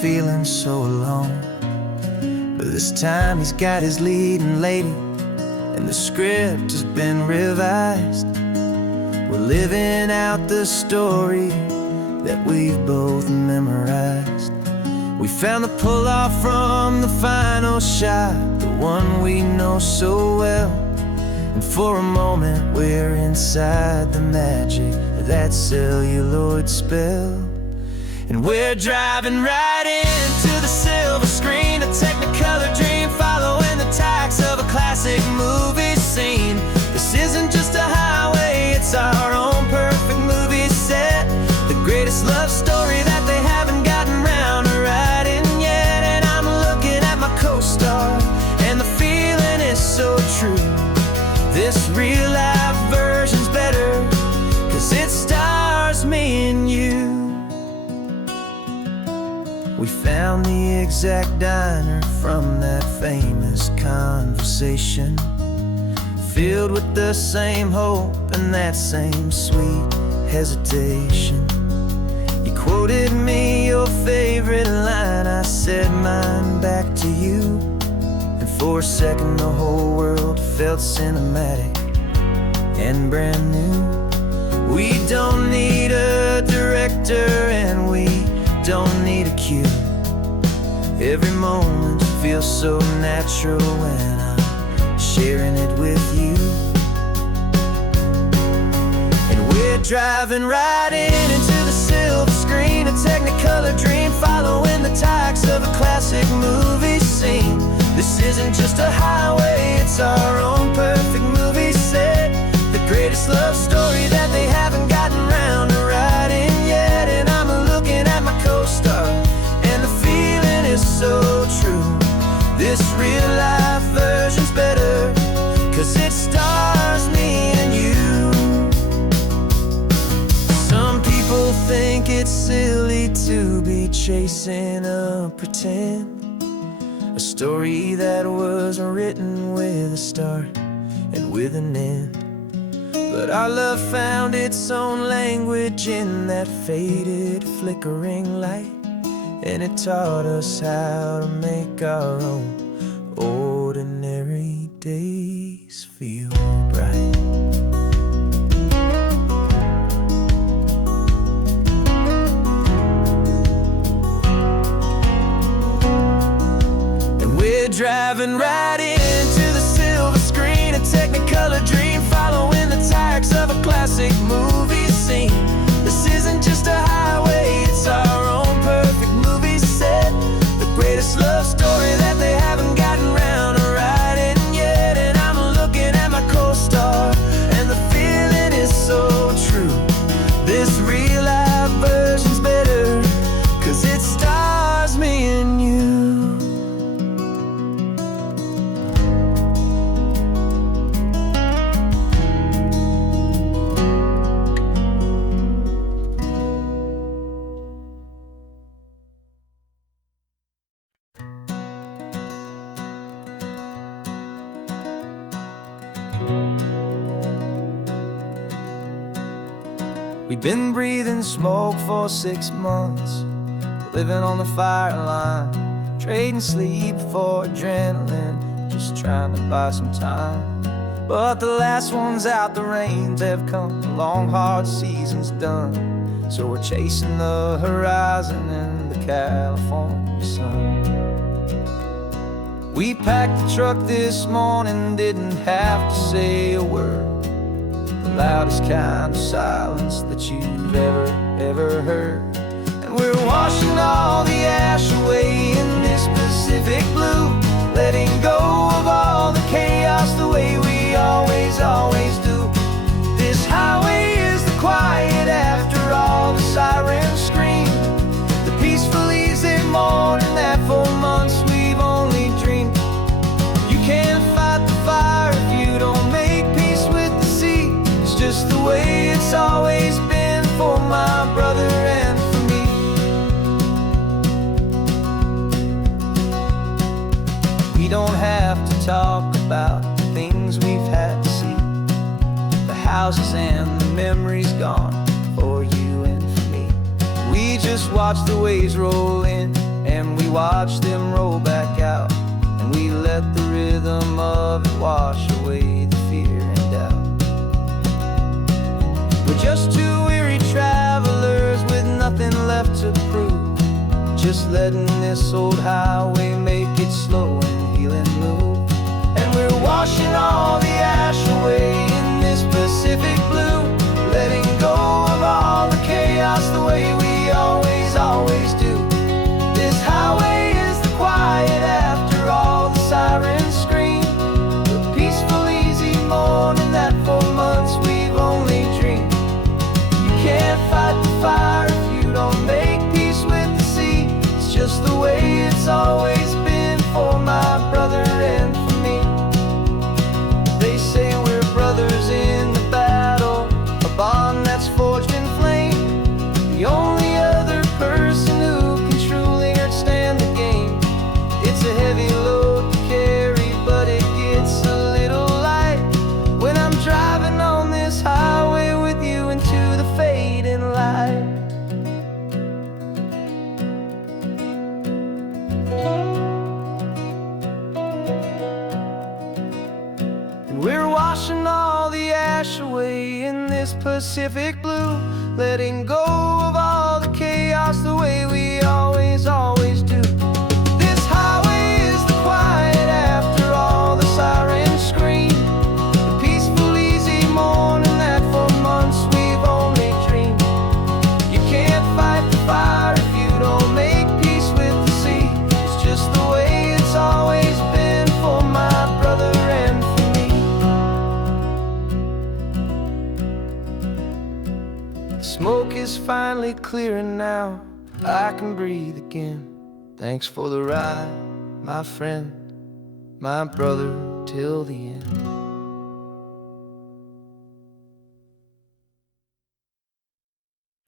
feeling so alone. But this time he's got his leading lady, and the script has been revised. We're living out the story that we've both memorized. We found the pull-off from the final shot, the one we know so well. And for a moment we're inside the magic of that celluloid spell. And we're driving right into the silver screen, a technicolor dream, following the tacks of a classic movie scene. This isn't just a highway, it's our own perfect movie set, the greatest love story that they haven't gotten round to writing yet. And I'm looking at my co-star, and the feeling is so true. This real life version's better, 'cause it stars me and you. We found the exact diner from that famous conversation, filled with the same hope and that same sweet hesitation. You quoted me your favorite line, I said mine back to you. And for a second the whole world felt cinematic and brand new. We don't need a director and we don't need a cue. Every moment feels so natural when I'm sharing it with you. And we're driving right into the silver screen, a technicolor dream, following the tacks of a classic movie scene. This isn't just a highway, it's our own perfect movie set, the greatest love story that they haven't gotten round to writing yet. And I'm looking at my co-star, and the feeling is so true. This real life version's better, 'cause it stars me and you. Some people think it's silly to be chasing a pretend, a story that was written with a start and with an end. But our love found its own language in that faded, flickering light, and it taught us how to make our own ordinary days feel bright. And we're driving right into the silver screen, a technicolor dream, following the tacks of a classic movie scene. This isn't just a highway, it's our own perfect movie set, the greatest love story that they haven't gotten round to writing yet. And I'm looking at my co-star, and the feeling is so true. This real life version's better, 'cause it stars me and you. We've been breathing smoke for 6 months, living on the fire line, trading sleep for adrenaline, just trying to buy some time. But the last one's out, the rains have come, the long hard season's done. So we're chasing the horizon in the California sun. We packed the truck this morning, didn't have to say a word, the loudest kind of silence that you've ever heard. And we're washing all the ash away in this Pacific blue, letting go of all the chaos the way we always do. This highway is the quiet after all the sirens scream, the peaceful easy morning that for months we've only dreamed. You can't fight the fire if you don't make peace with the sea. It's just the way it's always been for my brother and for me. We don't have to talk about the things we've had to see, the houses and the memories gone for you and for me. We just watch the waves roll in, and we watch them roll back out, and we let the rhythm of it wash away the fear and doubt. We're just two weary travelers with nothing left to prove, just letting this old highway make it slow and healing move. And we're washing all the ash away in this Pacific blue, letting go of all the chaos the way we always, always do. This highway is the quiet after all the sirens scream, the peaceful, easy morning that for months we've only dreamed. You can't fight the fire if you don't make peace with the sea. It's just the way it's always been for my brother and for me. They say we're brothers in the battle, a bond that's forged in flame. The only other person who can truly understand the game. It's a heavy load to carry, but it gets a little light when I'm driving on this highway with you into the fading light. And we're washing all the ash away in this Pacific blue, letting go of all the chaos the way we always, always do. This highway is the quiet after all the sirens scream, the peaceful, easy morning that for months we've only dreamed. You can't fight the fire if you don't make peace with the sea. It's just the way it's always been for my brother and for me. The smoke is finally clearing now, I can breathe again. Thanks for the ride, my friend, my brother, till the end.